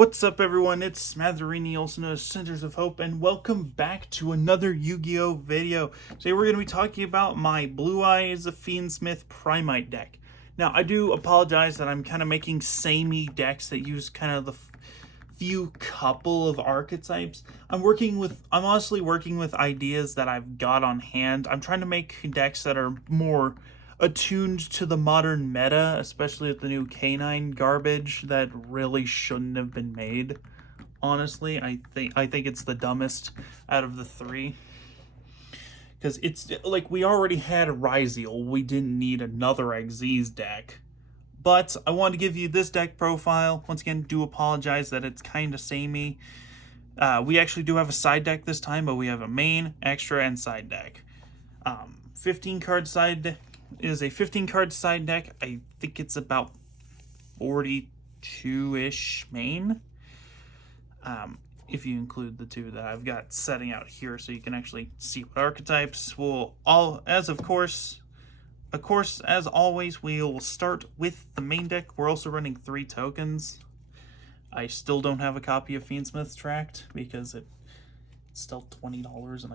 What's up, everyone? It's Smatherini, also known as Centers of Hope, and welcome back to another Yu-Gi-Oh! Video. Today we're going to be talking about my Blue Eyes Fiendsmith Primite deck. Now, I do apologize that I'm kind of making samey decks that use kind of the few couple of archetypes. I'm honestly working with ideas that I've got on hand. I'm trying to make decks that are more attuned to the modern meta, especially with the new K9 garbage that really shouldn't have been made. Honestly, I think it's the dumbest out of the three. Because it's like we already had a Ryziel, we didn't need another Xyz deck. But I wanted to give you this deck profile. Once again, do apologize that it's kind of samey. We actually do have a side deck this time, but we have a main, extra, and side deck. 15 card side deck is a 15 card side deck. I think it's about 42-ish main. If you include the two that I've got setting out here, so you can actually see what archetypes will as always, we will start with the main deck. We're also running 3 tokens. I still don't have a copy of Fiendsmith tracked because it's still $20 and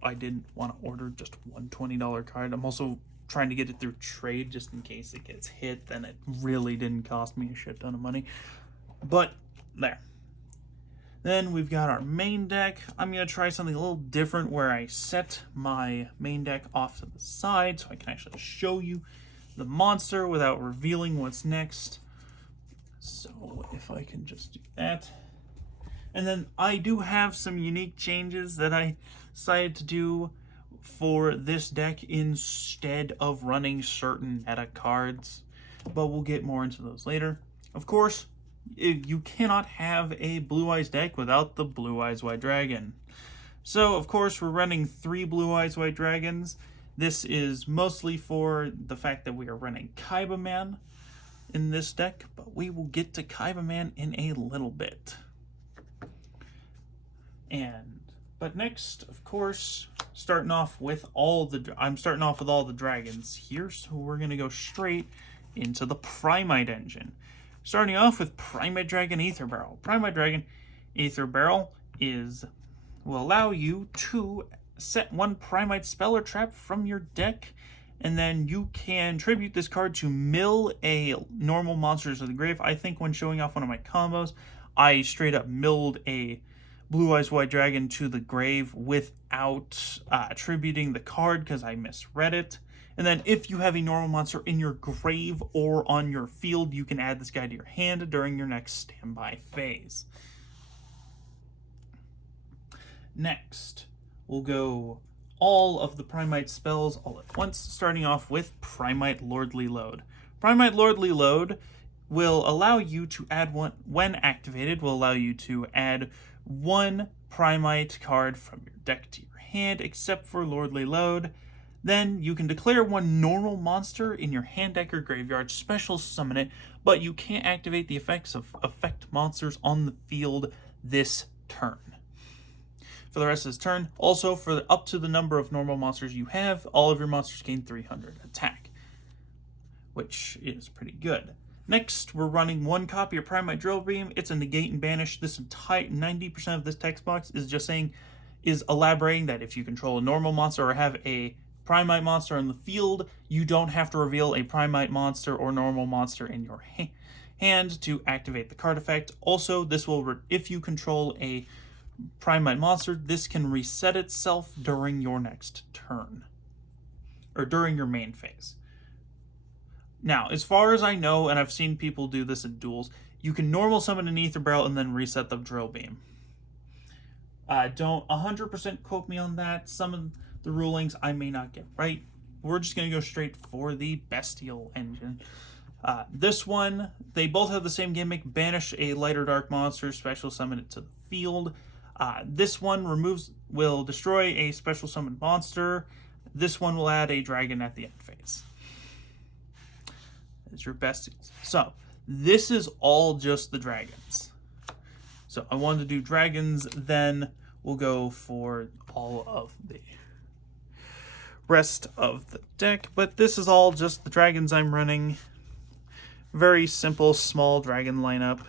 I didn't want to order just one $20 card. I'm also trying to get it through trade just in case it gets hit, then it really didn't cost me a shit ton of money. But there. Then we've got our main deck. I'm going to try something a little different where I set my main deck off to the side so I can actually show you the monster without revealing what's next. So if I can just do that. And then I do have some unique changes that I decided to do for this deck instead of running certain meta cards, but we'll get more into those later. Of course, you cannot have a Blue Eyes deck without the Blue Eyes White Dragon. So, of course, we're running 3 Blue Eyes White Dragons. This is mostly for the fact that we are running Kaiba Man in this deck, but we will get to Kaiba Man in a little bit. But next, of course, I'm starting off with all the dragons here, so we're going to go straight into the Primite engine. Starting off with Primite Dragon Aether Barrel. Primite Dragon Aether Barrel will allow you to set 1 Primite spell or trap from your deck, and then you can tribute this card to mill a normal monster to the grave. I think when showing off one of my combos, I straight up milled a Blue Eyes White Dragon to the grave without attributing the card because I misread it. And then if you have a normal monster in your grave or on your field, you can add this guy to your hand during your next standby phase. Next, we'll go all of the Primite spells all at once, starting off with Primite Lordly Load. Primite Lordly Load will allow you to add when activated, will allow you to add 1 Primite card from your deck to your hand, except for Lordly Load. Then you can declare 1 normal monster in your hand, deck, or graveyard, special summon it, but you can't activate the effects of effect monsters on the field this turn. For the rest of this turn, also for up to the number of normal monsters you have, all of your monsters gain 300 attack, which is pretty good. Next, we're running 1 copy of Primite Drill Beam. It's a negate and banish. This entire 90% of this text box is elaborating that if you control a normal monster or have a Primite monster in the field, you don't have to reveal a Primite monster or normal monster in your hand to activate the card effect. Also, this will, if you control a Primite monster, this can reset itself during your next turn, or during your main phase. Now, as far as I know, and I've seen people do this in duels, you can normal summon an Aether Barrel and then reset the Drill Beam. Don't 100% quote me on that. Some of the rulings I may not get right. We're just going to go straight for the Bestial engine. This one, they both have the same gimmick. Banish a light or dark monster, special summon it to the field. This one will destroy a special summoned monster. This one will add a dragon at the end phase. Is your Bestials. So, this is all just the dragons. So, I wanted to do dragons, then we'll go for all of the rest of the deck. But this is all just the dragons I'm running. Very simple, small dragon lineup.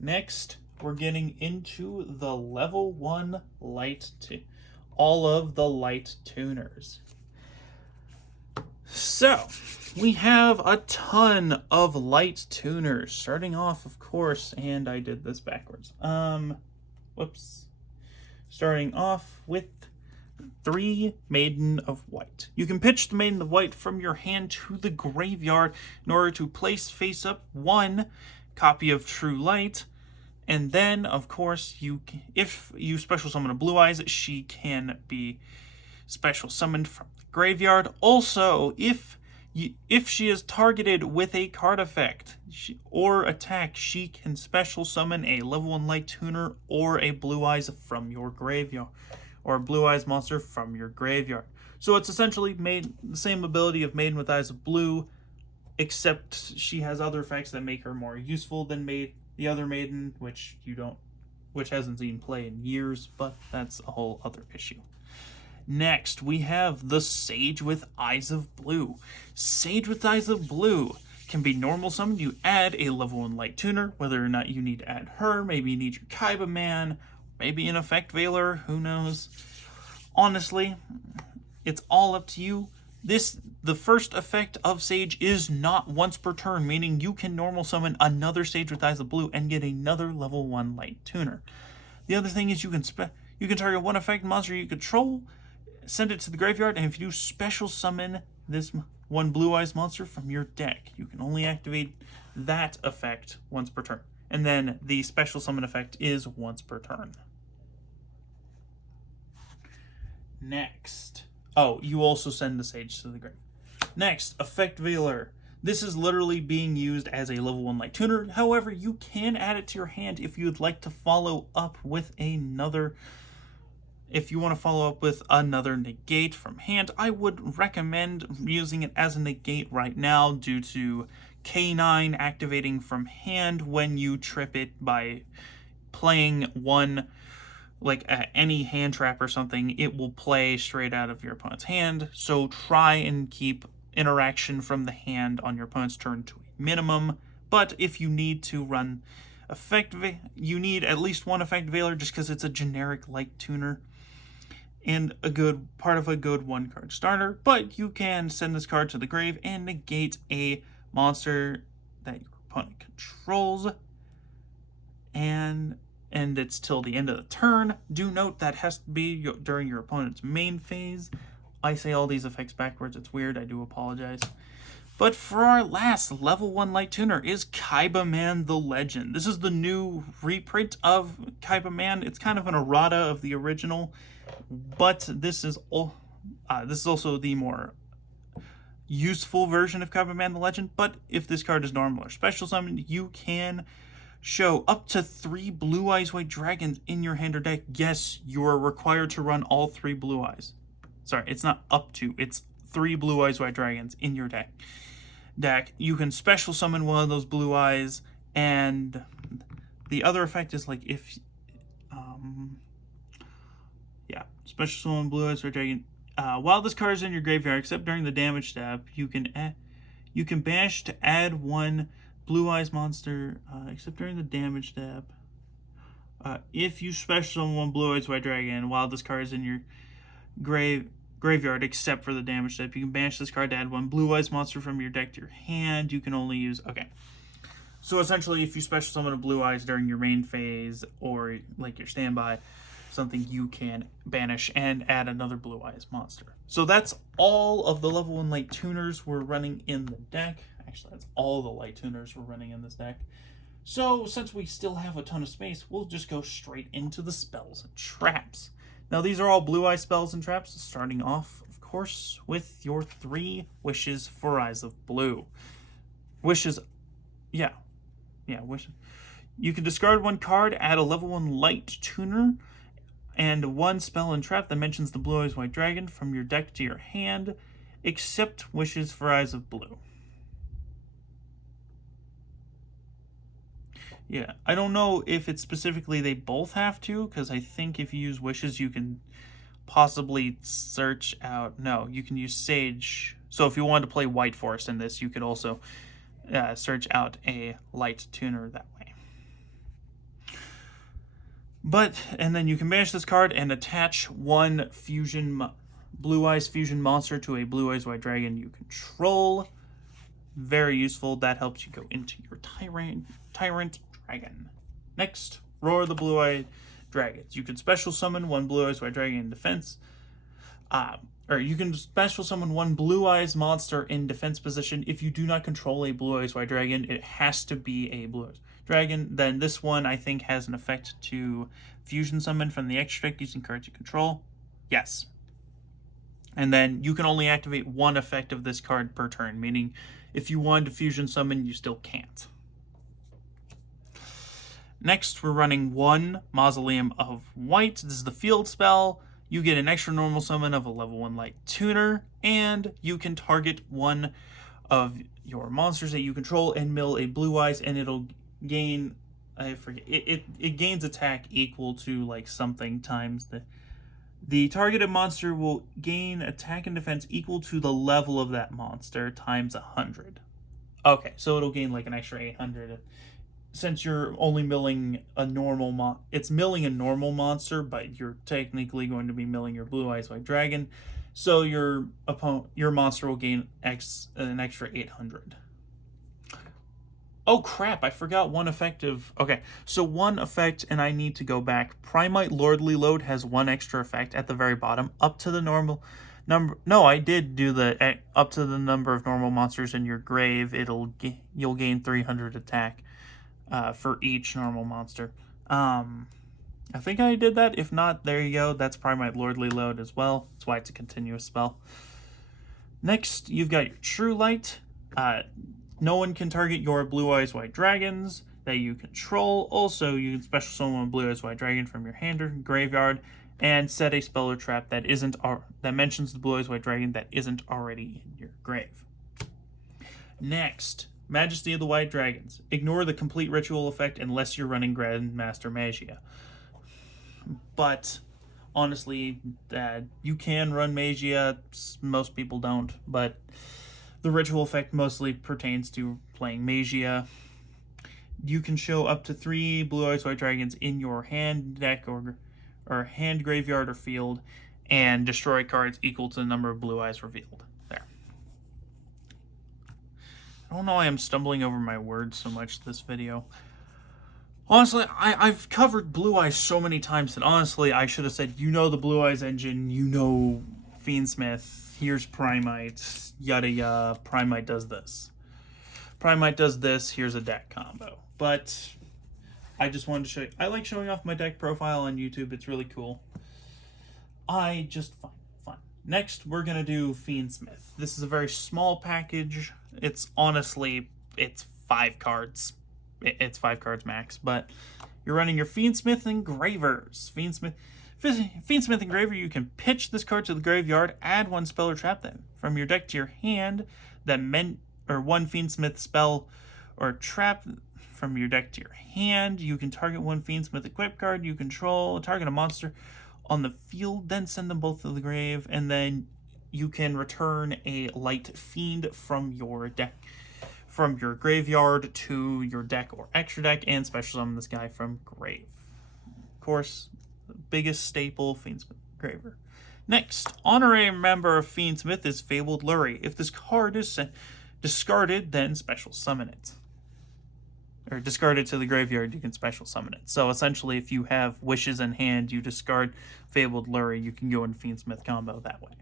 Next, we're getting into the level 1 light all of the light tuners. So, we have a ton of light tuners, starting off, of course, and I did this backwards. Whoops. Starting off with 3 Maiden of White. You can pitch the Maiden of White from your hand to the graveyard in order to place face up 1 copy of True Light. And then, of course, if you special summon a Blue Eyes, she can be special summoned from the graveyard. Also, if she is targeted with a card effect or attack, she can special summon a level 1 light tuner or a Blue Eyes from your graveyard, or a Blue Eyes monster from your graveyard. So it's essentially the same ability of Maiden with Eyes of Blue, except she has other effects that make her more useful than the other Maiden, which hasn't seen play in years, but that's a whole other issue. Next, we have the Sage with Eyes of Blue. Sage with Eyes of Blue can be normal summoned. You add a level 1 light tuner, whether or not you need to add her. Maybe you need your Kaiba Man, maybe an Effect Veiler, who knows. Honestly, it's all up to you. The first effect of Sage is not once per turn, meaning you can normal summon another Sage with Eyes of Blue and get another level 1 light tuner. The other thing is you can target 1 effect monster you control, send it to the graveyard, and if you do special summon this 1 Blue Eyes monster from your deck, you can only activate that effect once per turn. And then the special summon effect is once per turn. Next. Oh, you also send the Sage to the grave. Next, Effect Veiler. This is literally being used as a level 1 light tuner. However, you can add it to your hand if you'd like to follow up with another. If you want to follow up with another negate from hand, I would recommend using it as a negate right now due to K9 activating from hand when you trip it by playing one, like any hand trap or something. It will play straight out of your opponent's hand, so try and keep interaction from the hand on your opponent's turn to a minimum. But if you need to run you need at least 1 Effect Veiler just because it's a generic light tuner and a good part of a good 1-card starter. But you can send this card to the grave and negate a monster that your opponent controls, and it's till the end of the turn. Do note that has to be during your opponent's main phase. I say all these effects backwards. It's weird. I do apologize. But for our last level 1 light tuner is Kaiba Man the Legend. This is the new reprint of Kaiba Man. It's kind of an errata of the original, but this is also the more useful version of Kaiba Man the Legend. But if this card is normal or special summoned, you can show up to 3 Blue Eyes White Dragons in your hand or deck. Yes, you are required to run all 3 Blue Eyes. Sorry, it's not up to, it's 3 Blue Eyes White Dragons in your deck. You can special summon one of those Blue Eyes, and the other effect is like if special summon Blue Eyes White Dragon. While this card is in your graveyard, except during the damage step, you can banish to add 1 Blue Eyes monster, except during the damage step. If you special summon 1 Blue Eyes White Dragon while this card is in your graveyard, except for the damage step, you can banish this card to add 1 Blue Eyes monster from your deck to your hand. You can only use... Okay. So essentially, if you special summon a Blue Eyes during your main phase, or like your standby, something, you can banish and add another Blue Eyes monster. So that's all of the level 1 light tuners we're running in the deck. Actually, that's all the light tuners we're running in this deck. So since we still have a ton of space, we'll just go straight into the spells and traps. Now, these are all Blue Eye spells and traps, starting off, of course, with your 3 Wishes for Eyes of Blue. Wishes. You can discard 1 card, add a level 1 light tuner, and 1 spell and trap that mentions the Blue Eyes White Dragon from your deck to your hand, except Wishes for Eyes of Blue. Yeah, I don't know if it's specifically they both have to, because I think if you use Wishes, you can possibly search out... No, you can use Sage. So if you wanted to play White Forest in this, you could also search out a light tuner that way. And then you can banish this card and attach one Blue Eyes fusion monster to a Blue Eyes White Dragon you control. Very useful. That helps you go into your Tyrant Dragon. Next, Roar the Blue Eyed Dragons. You can special summon one Blue Eyes White Dragon in defense. Or you can special summon one Blue Eyes monster in defense position. If you do not control a Blue Eyes White Dragon, it has to be a Blue Eyes Dragon. Then this one, I think, has an effect to fusion summon from the extra deck using cards you control. Yes. And then you can only activate one effect of this card per turn, meaning if you wanted to fusion summon, you still can't. Next, we're running one Mausoleum of White. This is the field spell. You get an extra normal summon of a level 1 Light Tuner, and you can target one of your monsters that you control and mill a Blue Eyes, and it'll gain, I forget, it gains attack equal to like something times the targeted monster will gain attack and defense equal to the level of that monster times 100. Okay, so it'll gain like an extra 800. Since you're only milling a normal it's milling a normal monster, but you're technically going to be milling your Blue Eyes White Dragon, so your monster will gain an extra 800. Oh crap, I forgot one effective. Okay, so one effect, and I need to go back. Primite Lordly Load has one extra effect at the very bottom, up to the normal number. No, I did do the up to the number of normal monsters in your grave. You'll gain 300 attack for each normal monster. I think I did that. If not, there you go. That's Primite Lordly Load as well. That's why it's a continuous spell. Next, you've got your True Light. No one can target your Blue Eyes White Dragons that you control. Also, you can special summon a Blue Eyes White Dragon from your hand or graveyard and set a spell or trap that mentions the Blue Eyes White Dragon that isn't already in your grave. Next, Majesty of the White Dragons. Ignore the complete ritual effect unless you're running Grandmaster Magia. But honestly, you can run Magia. Most people don't, but the ritual effect mostly pertains to playing Magia. You can show up to 3 Blue Eyes White Dragons in your hand deck or hand graveyard or field and destroy cards equal to the number of Blue Eyes revealed. There. I don't know why I'm stumbling over my words so much this video. Honestly, I've covered Blue Eyes so many times that honestly I should have said, you know the Blue Eyes engine, you know Fiendsmith, here's Primite, yada yada, Primite does this. Primite does this, here's a deck combo. But I just wanted to show you, I like showing off my deck profile on YouTube, it's really cool. I just find it fun. Next, we're going to do Fiendsmith. This is a very small package. It's honestly, it's 5 cards. It's 5 cards max, but you're running your Fiendsmith Engravers. Fiendsmith Engraver, you can pitch this card to the graveyard, add 1 spell or trap them from your deck to your hand, or 1 Fiendsmith spell or trap from your deck to your hand. You can target 1 Fiendsmith equip card you control, target a monster on the field, then send them both to the grave, and then you can return a Light Fiend from your deck, from your graveyard to your deck or extra deck, and special summon this guy from grave. Of course, the biggest staple, Fiendsmith Engraver. Next, honorary member of Fiendsmith is Fabled Lurie. If this card is discarded, then special summon it. Or discard it to the graveyard, you can special summon it. So essentially, if you have Wishes in hand, you discard Fabled Lurie, you can go in Fiendsmith combo that way.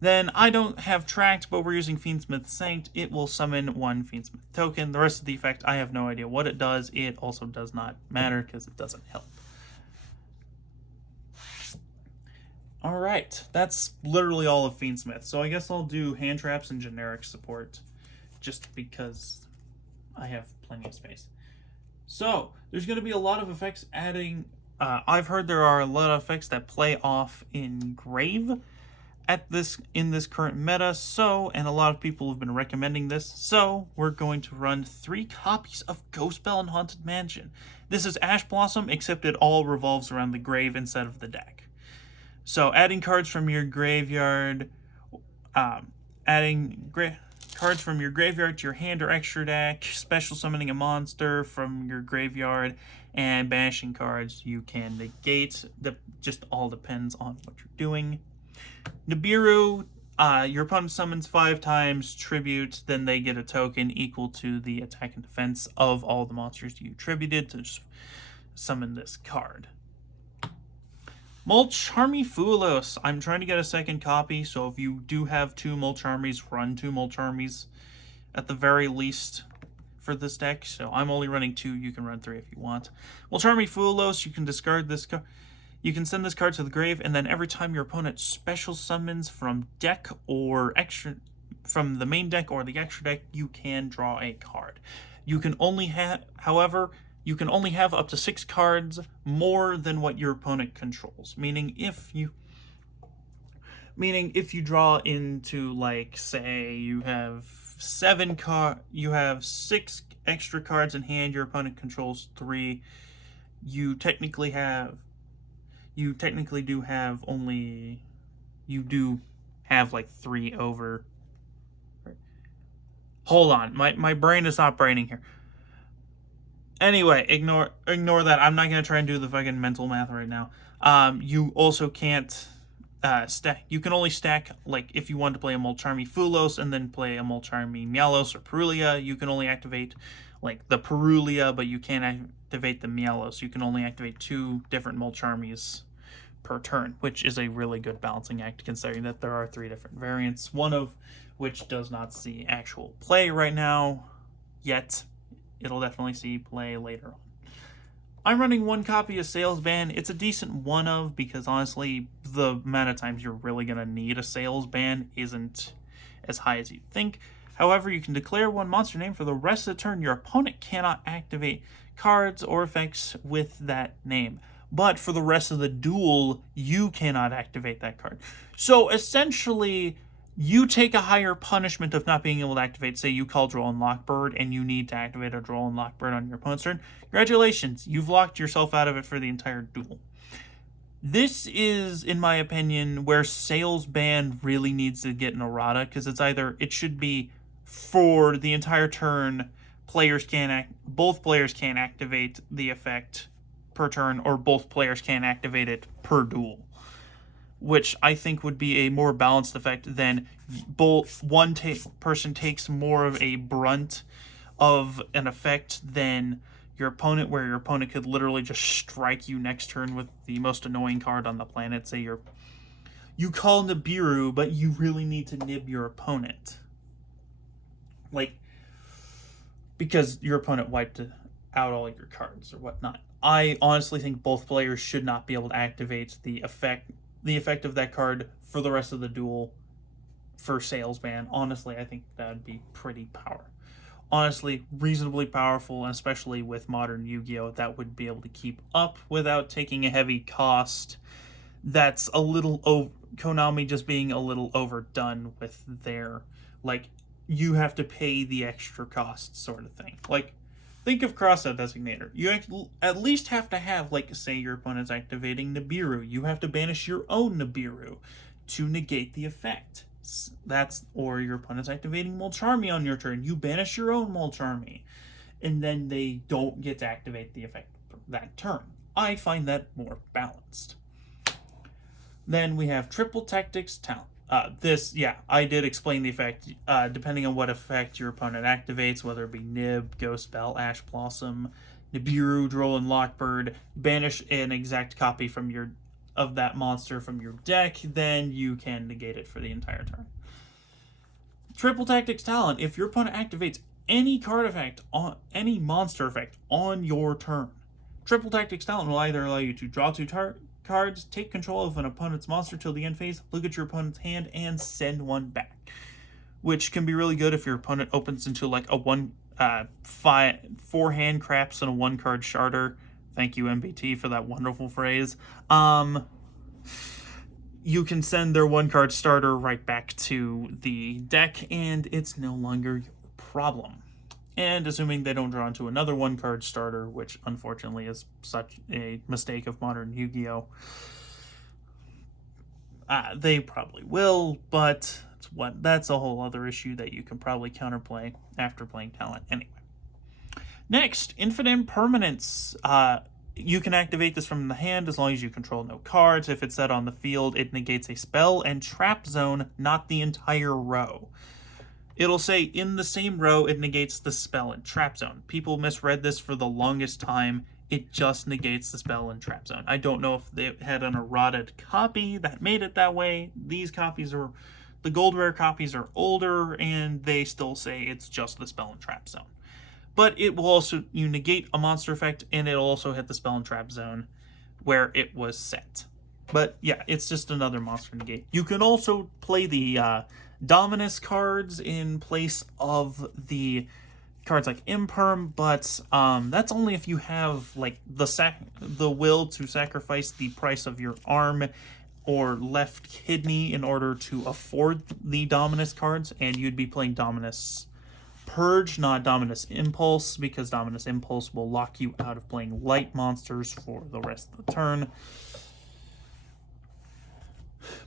Then I don't have Tracked, but we're using Fiendsmith Sanct. It will summon 1 Fiendsmith token. The rest of the effect, I have no idea what it does. It also does not matter because it doesn't help. Alright, that's literally all of Fiendsmith. So I guess I'll do hand traps and generic support just because I have plenty of space. So, there's going to be a lot of effects adding... I've heard there are a lot of effects that play off in Grave in this current meta, and a lot of people have been recommending this, so we're going to run 3 copies of Ghost Bell and Haunted Mansion. This is Ash Blossom, except it all revolves around the grave instead of the deck. So adding cards from your graveyard, cards from your graveyard to your hand or extra deck, special summoning a monster from your graveyard, and banishing cards you can negate. That just all depends on what you're doing. Nibiru, your opponent summons 5 times tribute, then they get a token equal to the attack and defense of all the monsters you tributed to summon this card. Mulcharmy Fulos. I'm trying to get a second copy, so if you do have 2 Mulcharmies, run 2 Mulcharmies at the very least for this deck. So I'm only running 2. You can run 3 if you want. Mulcharmy Fulos, you can discard this card. You can send this card to the grave, and then every time your opponent special summons from deck or extra, from the main deck or the extra deck, you can draw a card. You can only have, however, you can only have up to 6 cards more than what your opponent controls. Meaning if you draw into, like, say you have 6 extra cards in hand, your opponent controls 3, you technically do have like 3 over. Hold on, my brain is not braining here. Anyway, ignore that. I'm not gonna try and do the fucking mental math right now. You also can't stack. You can only stack, like, if you want to play a Mulcharmy Fulos and then play a Mulcharmy Meowlos or Perulia, you can only activate, like, the Perulia, but you can't activate the Meowlos. You can only activate 2 different Mulcharmies per turn, which is a really good balancing act considering that there are 3 different variants, one of which does not see actual play right now yet. It'll definitely see play later on. I'm running 1 copy of Salesban. It's a decent one of, because honestly, the amount of times you're really going to need a Salesban isn't as high as you'd think. However, you can declare 1 monster name for the rest of the turn. Your opponent cannot activate cards or effects with that name. But for the rest of the duel, you cannot activate that card. So essentially, you take a higher punishment of not being able to activate. Say you call Droll and Lockbird and you need to activate a Droll and Lockbird on your opponent's turn. Congratulations, you've locked yourself out of it for the entire duel. This is, in my opinion, where Salesban really needs to get an errata, because it should be for the entire turn, both players can activate the effect per turn, or both players can activate it per duel, which I think would be a more balanced effect than one person takes more of a brunt of an effect than your opponent, where your opponent could literally just strike you next turn with the most annoying card on the planet. Say you call Nibiru, but you really need to nib your opponent, like, because your opponent wiped out all your cards or whatnot. I honestly think both players should not be able to activate the effect of that card for the rest of the duel for Salesban. Honestly, I think that would be pretty reasonably powerful, and especially with modern Yu-Gi-Oh! That would be able to keep up without taking a heavy cost. That's a little Konami just being a little overdone with their, like, you have to pay the extra cost sort of thing. Like, think of Crossout Designator. You at least have to have, like, say your opponent's activating Nibiru. You have to banish your own Nibiru to negate the effect. Or your opponent's activating Mulcharmy on your turn. You banish your own Mulcharmy. And then they don't get to activate the effect that turn. I find that more balanced. Then we have Triple Tactics Talent. I did explain the effect. Depending on what effect your opponent activates, whether it be Nib, Ghost Bell, Ash Blossom, Nibiru, Droll, and Lockbird, banish an exact copy of that monster from your deck, then you can negate it for the entire turn. Triple Tactics Talent. If your opponent activates any card effect on any monster effect on your turn, Triple Tactics Talent will either allow you to draw 2 cards, take control of an opponent's monster till the end phase, look at your opponent's hand, and send 1 back. Which can be really good if your opponent opens into, like, a 4 hand craps and a 1 card sharder. Thank you, MBT, for that wonderful phrase. You can send their 1 card starter right back to the deck, and it's no longer your problem. And assuming they don't draw into another 1 card starter, which unfortunately is such a mistake of modern Yu-Gi-Oh! They probably will, but that's a whole other issue that you can probably counterplay after playing Talent anyway. Next, Infinite Impermanence. You can activate this from the hand as long as you control no cards. If it's set on the field, it negates a spell and trap zone, not the entire row. It'll say in the same row, it negates the spell and trap zone. People misread this for the longest time. It just negates the spell and trap zone. I don't know if they had an eroded copy that made it that way. These copies are, the gold rare copies are older, and they still say it's just the spell and trap zone. But it will also, you negate a monster effect, and it'll also hit the spell and trap zone where it was set. But yeah, it's just another monster negate. You can also play the Dominus cards in place of the cards like Imperm, but that's only if you have like the will to sacrifice the price of your arm or left kidney in order to afford the Dominus cards, and you'd be playing Dominus Purge, not Dominus Impulse, because Dominus Impulse will lock you out of playing light monsters for the rest of the turn.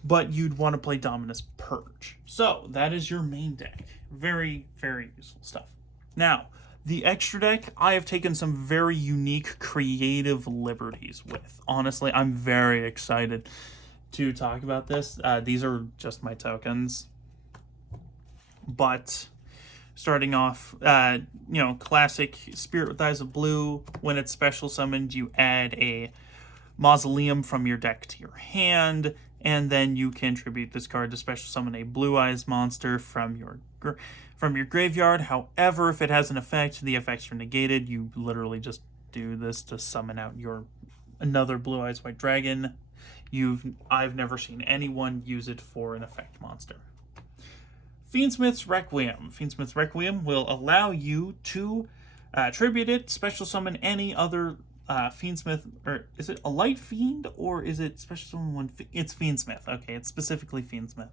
But you'd want to play Dominus Purge. So, that is your main deck. Very, very useful stuff. Now, the extra deck, I have taken some very unique, creative liberties with. Honestly, I'm very excited to talk about this. These are just my tokens. But starting off, classic Spirit with Eyes of Blue. When it's special summoned, you add a Mausoleum from your deck to your hand, and then you can tribute this card to special summon a Blue Eyes monster from your graveyard. However, if it has an effect, the effects are negated. You literally just do this to summon out another Blue Eyes White Dragon. I've never seen anyone use it for an effect monster. Fiendsmith's Requiem. Fiendsmith's Requiem will allow you to tribute it, special summon any other Fiendsmith, or is it a Light Fiend, or is it special summon one? It's Fiendsmith. Okay, it's specifically Fiendsmith.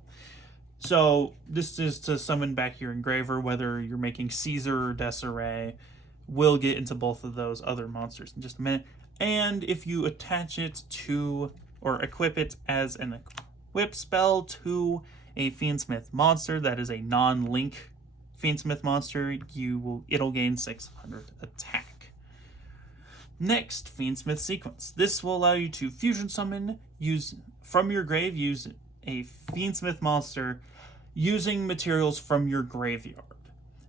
So this is to summon back your engraver, whether you're making Caesar or Desiree. We'll get into both of those other monsters in just a minute. And if you attach it to, or equip it as an equip spell to a Fiendsmith monster that is a non-link Fiendsmith monster, it'll gain 600 attack. Next, Fiendsmith Sequence. This will allow you to fusion summon, use from your grave, use a Fiendsmith monster using materials from your graveyard.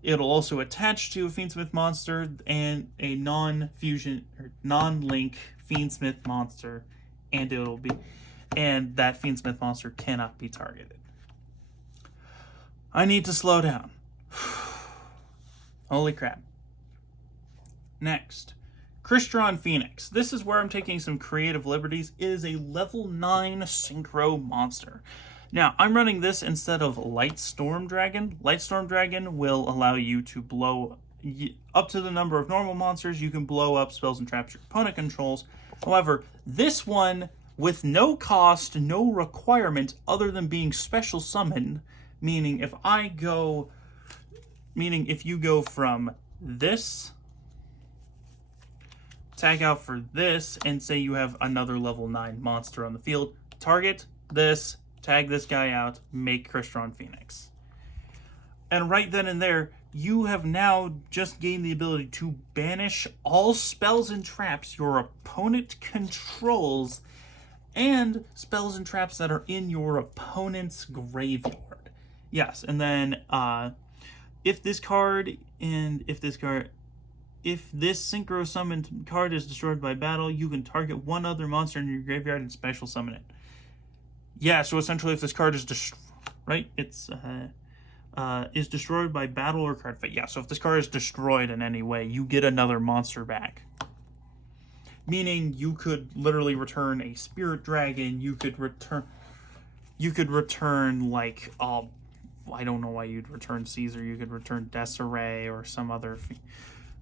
It'll also attach to a Fiendsmith monster and a non-fusion or non-link Fiendsmith monster, and that Fiendsmith monster cannot be targeted. I need to slow down. Holy crap. Next, Crystron Phoenix. This is where I'm taking some creative liberties. It is a level 9 synchro monster. Now, I'm running this instead of Light Storm Dragon. Light Storm Dragon will allow you to blow up to the number of normal monsters. You can blow up spells and traps your opponent controls. However, this one, with no cost, no requirement other than being special summoned, meaning if you go from this, tag out for this, and say you have another level 9 monster on the field, target this, tag this guy out, make Crystron Phoenix. And right then and there, you have now just gained the ability to banish all spells and traps your opponent controls and spells and traps that are in your opponent's graveyard. Yes, and then if this synchro summoned card is destroyed by battle, you can target one other monster in your graveyard and special summon it. Yeah, so essentially if this card is destroyed, right? It's is destroyed by battle or card fate. Yeah, so if this card is destroyed in any way, you get another monster back. Meaning you could literally return a Spirit Dragon, you could return like I don't know why you'd return Caesar. You could return Desiree or some other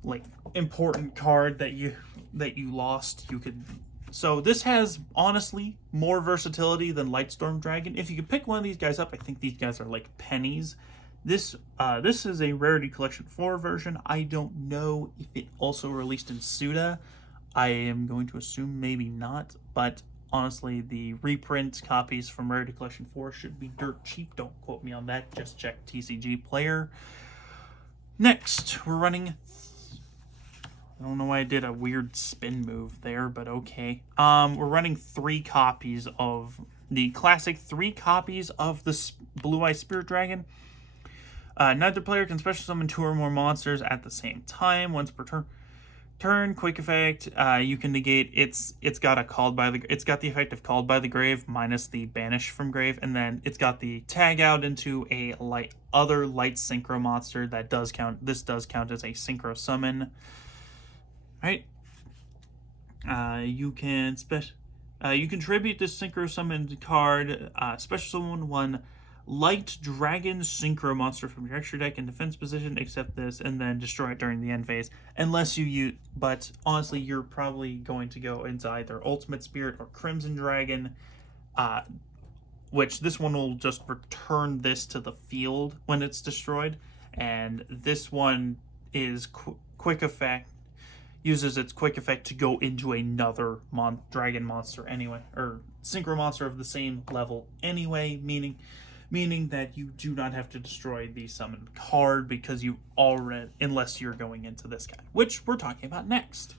like important card that you lost. So this has honestly more versatility than Lightstorm Dragon. If you could pick one of these guys up, I think these guys are like pennies. This is a Rarity Collection 4 version. I don't know if it also released in Suda. I am going to assume maybe not, but Honestly, the reprint copies from Rarity Collection 4 should be dirt cheap. Don't quote me on that. Just check TCG Player. Next, we're running... I don't know why I did a weird spin move there, but okay. We're running 3 copies of the classic, 3 copies of the Blue-Eye Spirit Dragon. Neither player can special summon 2 or more monsters at the same time. Once per turn, quick effect. You can negate it's got the effect of Called by the Grave minus the banish from grave, and then it's got the tag out into a other light synchro monster that does count. This does count as a synchro summon. Right. You can tribute this synchro summon card. Special summon 1 light dragon synchro monster from your extra deck in defense position, except this, and then destroy it during the end phase. Unless you use, but honestly, you're probably going to go into either Ultimate Spirit or Crimson Dragon, which this one will just return this to the field when it's destroyed, and this one is quick effect. Uses its quick effect to go into another dragon monster anyway, or synchro monster of the same level anyway, meaning that you do not have to destroy the summoned card because you already, unless you're going into this guy, which we're talking about next.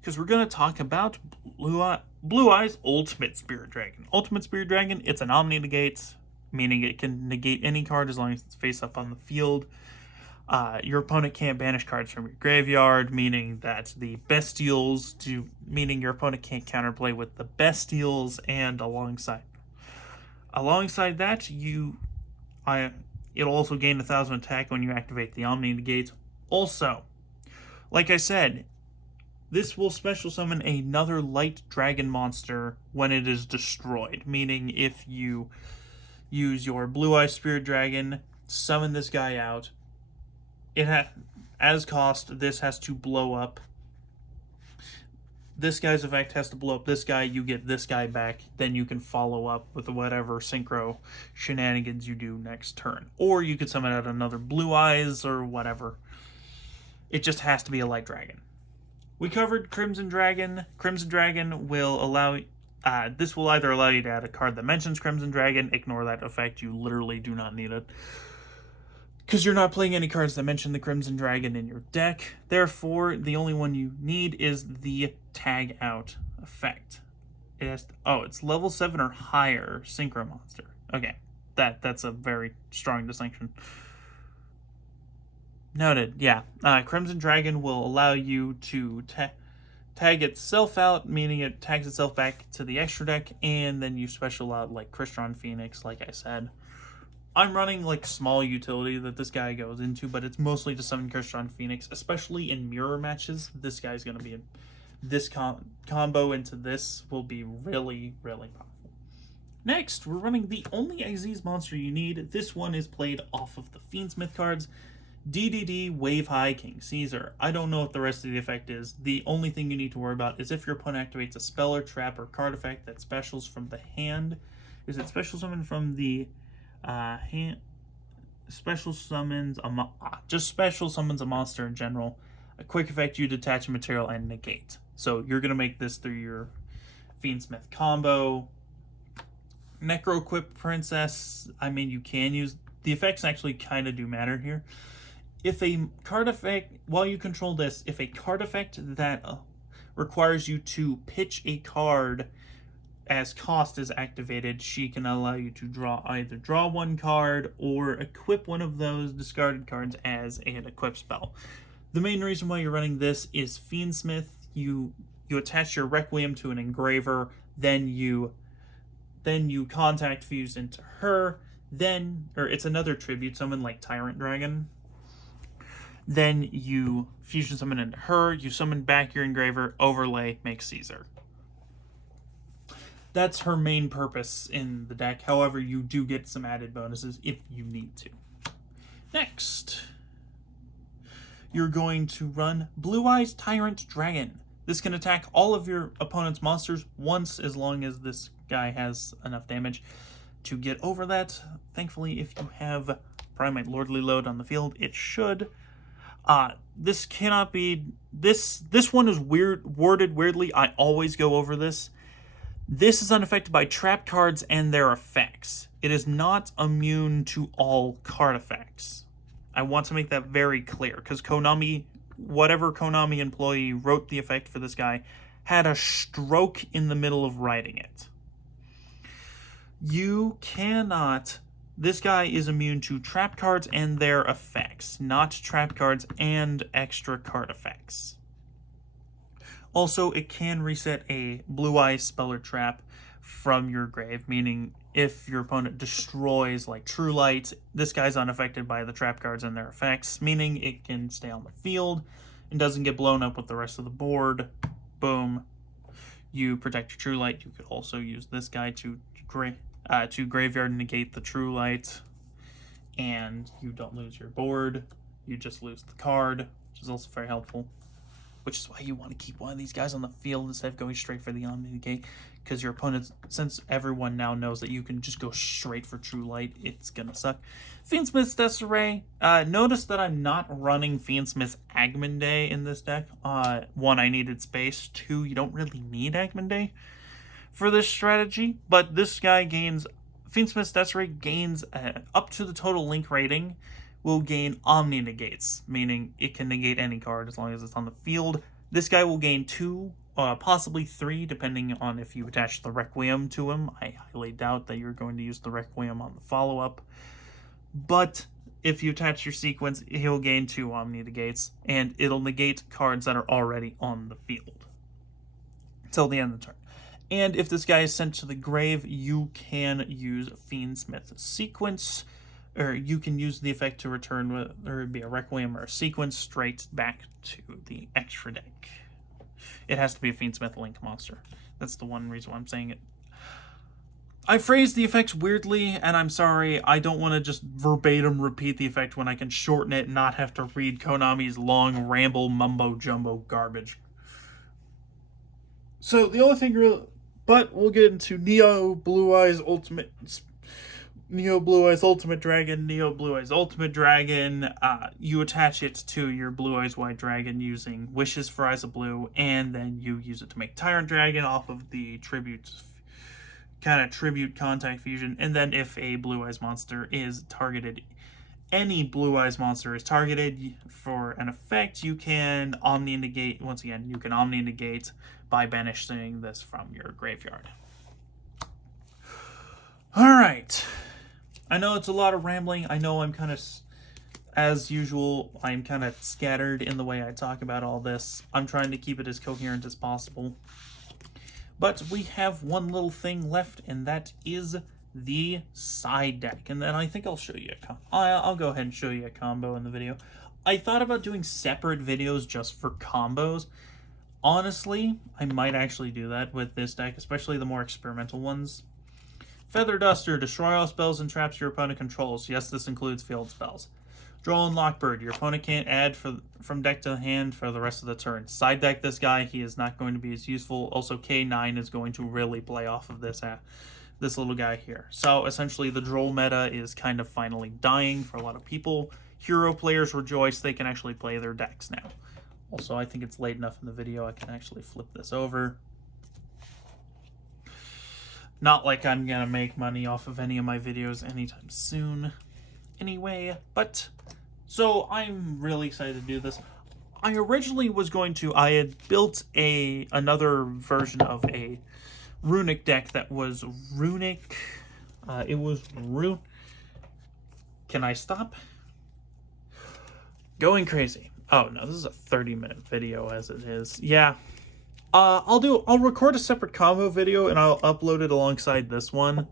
Because we're going to talk about Blue Eye's Ultimate Spirit Dragon. Ultimate Spirit Dragon, it's an Omni Negate, meaning it can negate any card as long as it's face up on the field. Your opponent can't banish cards from your graveyard, meaning that the bestials meaning your opponent can't counterplay with the bestials, and alongside that, it'll also gain 1,000 attack when you activate the Omni Negate. Also, like I said, this will special summon another light dragon monster when it is destroyed, meaning if you use your Blue-Eye Spirit Dragon, summon this guy out, as cost, this has to blow up. This guy's effect has to blow up this guy, you get this guy back, then you can follow up with whatever synchro shenanigans you do next turn. Or you could summon out another Blue Eyes or whatever. It just has to be a light dragon. We covered Crimson Dragon. Crimson Dragon will allow... this will either allow you to add a card that mentions Crimson Dragon, ignore that effect, you literally do not need it, because you're not playing any cards that mention the Crimson Dragon in your deck. Therefore, the only one you need is the Tag Out effect. It has it's level 7 or higher synchro monster. Okay, that's a very strong distinction. Noted, yeah. Crimson Dragon will allow you to tag itself out, meaning it tags itself back to the extra deck, and then you special out like Crystron Phoenix, like I said. I'm running like small utility that this guy goes into, but it's mostly to summon Crystron Phoenix, especially in mirror matches. This guy's going to be this combo into this will be really, really powerful. Next, we're running the only Aziz monster you need. This one is played off of the Fiendsmith cards. DDD Wave High King Caesar. I don't know what the rest of the effect is. The only thing you need to worry about is if your opponent activates a spell or trap or card effect that specials from the hand. Is it special summon from the special summons just special summons a monster in general? A quick effect, you detach a material and negate. So you're gonna make this through your Fiendsmith combo. Necro Equip Princess. I mean, you can use the effects. Actually, kind of do matter here. If a card effect, while you control this, if a card effect that requires you to pitch a card as cost is activated, she can allow you to either draw 1 card or equip one of those discarded cards as an equip spell. The main reason why you're running this is Fiendsmith. You attach your Requiem to an engraver, then you contact fuse into her, or it's another tribute summon like Tyrant Dragon. Then you fusion summon into her, you summon back your engraver, overlay, make Caesar. That's her main purpose in the deck. However, you do get some added bonuses if you need to. Next, you're going to run Blue Eyes Tyrant Dragon. This can attack all of your opponent's monsters once, as long as this guy has enough damage to get over that. Thankfully, if you have Primite Lordly Load on the field, it should. This cannot be... This one is worded weirdly. I always go over this. This is unaffected by trap cards and their effects. It is not immune to all card effects. I want to make that very clear, because Konami, whatever Konami employee wrote the effect for this guy, had a stroke in the middle of writing it. You cannot... This guy is immune to trap cards and their effects, not trap cards and extra card effects. Also, it can reset a Blue Eye spell or trap from your grave, meaning if your opponent destroys like True Light, this guy's unaffected by the trap cards and their effects, meaning it can stay on the field and doesn't get blown up with the rest of the board. Boom. You protect your True Light. You could also use this guy to graveyard negate the True Light, and you don't lose your board. You just lose the card, which is also very helpful. Which is why you want to keep one of these guys on the field instead of going straight for the Omni-Negate, because your opponent, since everyone now knows that you can just go straight for True Light, it's gonna suck. Fiendsmith's Disarray. Notice that I'm not running Fiendsmith's Agmon in this deck. One, I needed space. Two, you don't really need Agmon for this strategy, but this guy gains... Fiendsmith's Disarray gains up to the total link rating, will gain Omni-Negates, meaning it can negate any card as long as it's on the field. This guy will gain 2, possibly 3, depending on if you attach the Requiem to him. I highly doubt that you're going to use the Requiem on the follow-up. But if you attach your sequence, he'll gain 2 Omni-Negates, and it'll negate cards that are already on the field till the end of the turn. And if this guy is sent to the grave, you can use Fiendsmith Sequence, or you can use the effect to return, or it'd be a Requiem or a Sequence, straight back to the extra deck. It has to be a Fiendsmith Link monster. That's the one reason why I'm saying it. I phrased the effects weirdly, and I'm sorry. I don't want to just verbatim repeat the effect when I can shorten it and not have to read Konami's long ramble mumbo-jumbo garbage. So the only thing really... But we'll get into Neo Blue Eyes Ultimate Dragon, Neo Blue Eyes Ultimate Dragon. You attach it to your Blue Eyes White Dragon using Wishes for Eyes of Blue, and then you use it to make Tyrant Dragon off of the tribute contact fusion. And then if a Blue Eyes monster is targeted, any Blue Eyes monster is targeted for an effect, you can Omni-Negate. Once again, you can Omni-Negate by banishing this from your graveyard. Alright. I know it's a lot of rambling. I know I'm kind of, as usual, I'm kind of scattered in the way I talk about all this. I'm trying to keep it as coherent as possible. But we have one little thing left, and that is the side deck. And then I think I'll show you I'll go ahead and show you a combo in the video. I thought about doing separate videos just for combos. Honestly, I might actually do that with this deck, especially the more experimental ones. Feather Duster, destroy all spells and traps your opponent controls. Yes, this includes field spells. Droll and Lockbird, your opponent can't add from deck to hand for the rest of the turn. Side deck this guy, he is not going to be as useful. Also, K9 is going to really play off of this little guy here. So, essentially, the Droll meta is kind of finally dying for a lot of people. Hero players rejoice, they can actually play their decks now. Also, I think it's late enough in the video, I can actually flip this over. Not like I'm gonna make money off of any of my videos anytime soon. Anyway, but... So, I'm really excited to do this. I originally was going to... I had built another version of a Runic deck that was Runic... it was Rune... Can I stop? Going crazy. Oh, no, this is a 30-minute video as it is. Yeah. I'll record a separate combo video and I'll upload it alongside this one.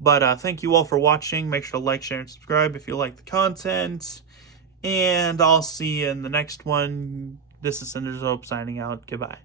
But thank you all for watching. Make sure to like, share, and subscribe if you like the content. And I'll see you in the next one. This is Cinder's Hope signing out. Goodbye.